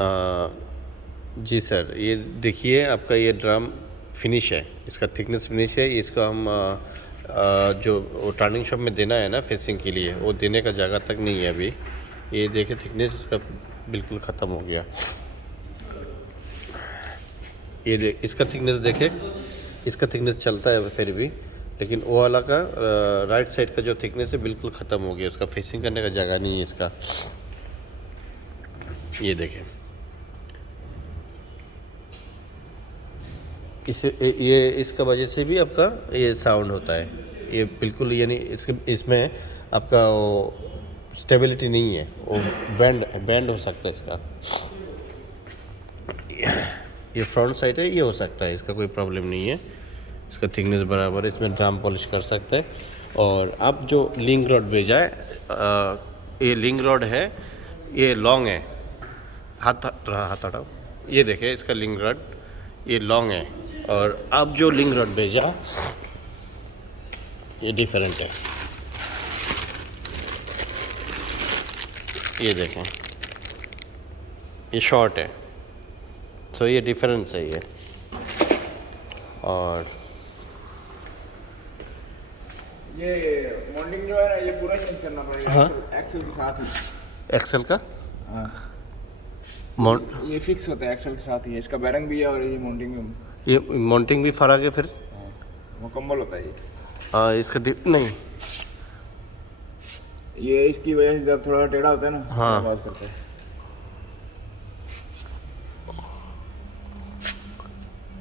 जी sir, ये देखिए आपका ये ड्रम फिनिश है, इसका थिकनेस फिनिश है। इसको हम जो वो टर्निंग शॉप में देना है ना फेसिंग के लिए, वो देने का जगह तक नहीं है अभी। ये देखिए थिकनेस इसका बिल्कुल ख़त्म हो गया। ये इसका थिकनेस देखे, इसका थिकनेस चलता है फिर भी, लेकिन वो वाला का राइट साइड का जो थिकनेस है बिल्कुल ख़त्म हो गया। उसका फेसिंग करने का जगह नहीं है इसका। ये देखें, ये इसका वजह से भी आपका ये साउंड होता है। ये बिल्कुल यानी इसमें आपका वो स्टेबिलिटी नहीं है, वो बैंड हो सकता है इसका। ये फ्रंट साइड है, ये हो सकता है, इसका कोई प्रॉब्लम नहीं है। इसका थिकनेस बराबर है, इसमें ड्रम पॉलिश कर सकते हैं। और अब जो लिंक रॉड भेजा है, ये लिंक रॉड है, ये लॉन्ग है। हाथ हटाओ। ये देखें इसका लिंक रॉड, ये लॉन्ग है। और अब जो लिंक रॉड भेजा ये डिफरेंट है। ये देखें, ये शॉर्ट है, तो ये डिफरेंस है ये। और ये मॉन्टिंग जो है ना, ये पूरा चेंज करना पड़ेगा। हाँ, एक्सेल के साथ ही। एक्सेल का ये फिक्स होता है एक्सेल के साथ ही। इसका बैरिंग भी है और ये मॉन्टिंग भी। ये माउंटिंग भी फर्क है फिर। मुकम्मल होता है ये। इसका नहीं, ये इसकी वजह से जब थोड़ा टेढ़ा होता है ना, हाँ, आवाज़ करता है।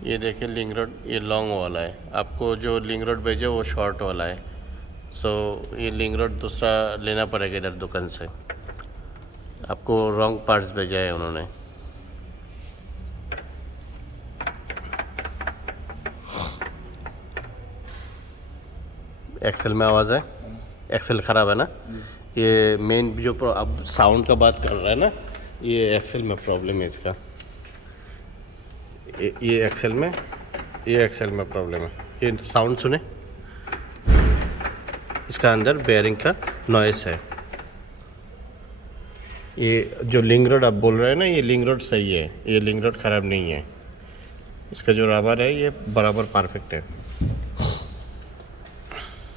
ये देखिए लिंक रोड, ये लॉन्ग वाला है। आपको जो लिंक रोड भेजे वो शॉर्ट वाला है। सो ये लिंक रोड दूसरा लेना पड़ेगा इधर दुकान से। आपको रॉन्ग पार्ट्स भेजा है उन्होंने। एक्सेल में आवाज़ है, एक्सेल ख़राब है ना। ये मेन जो अब साउंड का बात कर रहा है ना, ये एक्सेल में प्रॉब्लम है इसका। ये एक्सेल में प्रॉब्लम है। ये साउंड सुने, इसका अंदर बेयरिंग का नॉइस है। ये जो लिंक रोड आप बोल रहे हैं ना, ये लिंक रोड सही है, ये लिंक रोड ख़राब नहीं है। इसका जो रबर है ये बराबर परफेक्ट है।